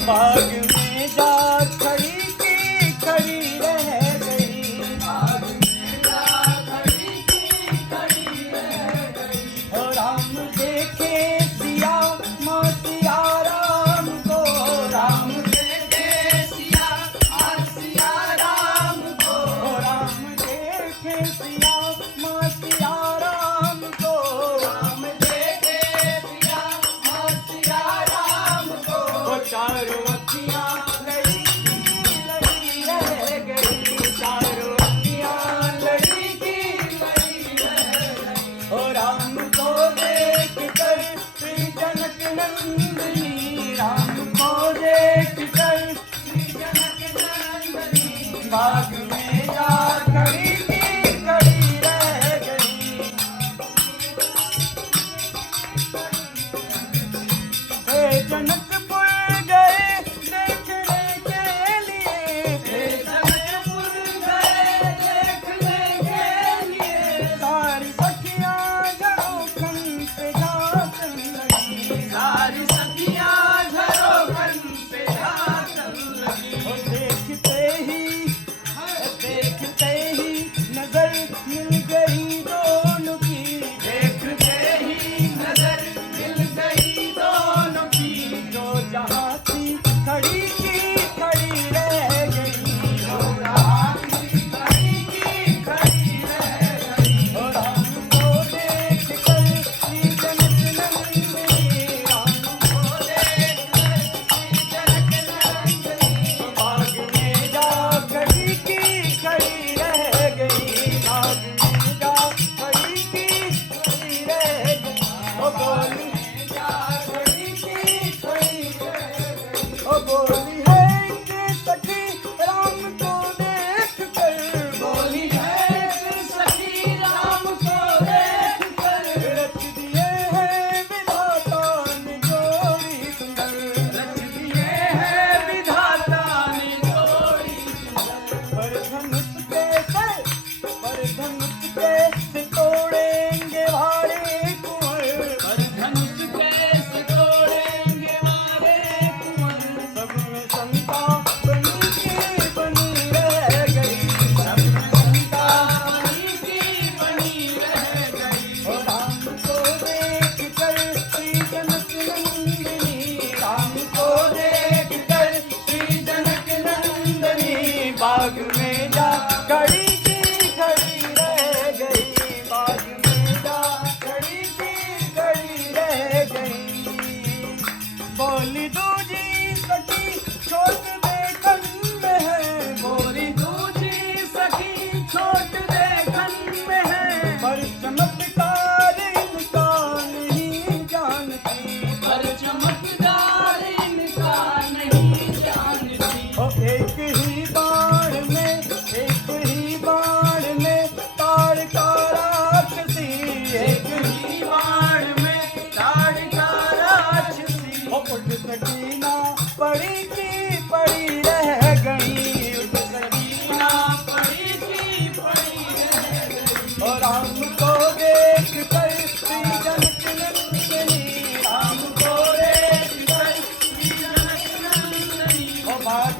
बाग में जा खड़ी की खड़ी रह गई, बाग में जा खड़ी की खड़ी रह गई। ओ राम देखे सिया माँ सिया राम को, राम देखे सिया राम को, ओ राम देखे सिया माँ सिया राम को, राम देखे सिया राम को। ओ चारों अखियाँ लड़ी लड़ी रह गई, चारों अखियाँ लड़ी लड़ी रह गई। ओ राम को देख कर श्री जनक नंदिनी, राम को देख कर श्री जनक नंदनी, बाग में जा खड़ी की खड़ी रह गई। हे जनकपुर गए देखने के लिए, हे जनकपुर गए देखने के लिए। सारी सखियाँ झरोखन पे झाँकन लगी, सारी सखियाँ झरोखन पे झाँकन लगी। ओ देखते ही नजर मिल गई दोनों की, देखते ही नजर मिल गई दोनों की। जो जहाँ थी खड़ी की खड़ी रह गई, राम की खड़ी की खड़ी रह गई। ओ राम को देख कर श्री जनक नंदिनी, राम को देख कर श्री जनक नंदनी, बाग में जा खड़ी की खड़ी रह गई, बाग में जा खड़ी की खड़ी रह गई। ओ बोली जा खड़ी की खड़ी रह गई। ओ बोली है कि सखी राम को देख कर, बोली है सखी राम को देख कर। रच दिए हैं विधाता ने जोड़ी सुंदर, रच दिए हैं विधाता ने जोड़ी सुंदर। पर धनुष कैसे तोड़ेंगे भारे कुंवर, पर धनुष कैसे तोड़ेंगे मारे कुंवर। सब में शंका बनी की बनी रह गई, सब में शंका बनी की बनी रह गई। ओ राम को देख कर श्री जनक नंदिनी, राम को देख कर श्री जनक नंदनी, बाग में जा खड़ी की खड़ी रह गई, बाग में जा खड़ी की खड़ी रह गई। बोली दूजी सखी छोट देखन में है, बोली दूजी सखी छोट देखन में है। पर चमत्कार इनका नहीं जानती, पर चमकदार इनका नहीं जानती। ओ एक ही बाण में ताड़ का राक्षसी, एक ही बाण में ताड़ का राक्षसी। ओ उठ सकी ना पड़ी की पड़ी रह गई, उठ सकी ना पड़ी की पड़ी रह गई। और राम को देख कर श्री जनक नंदिनी, राम को देख कर श्री जनक नंदनी, ओ भाग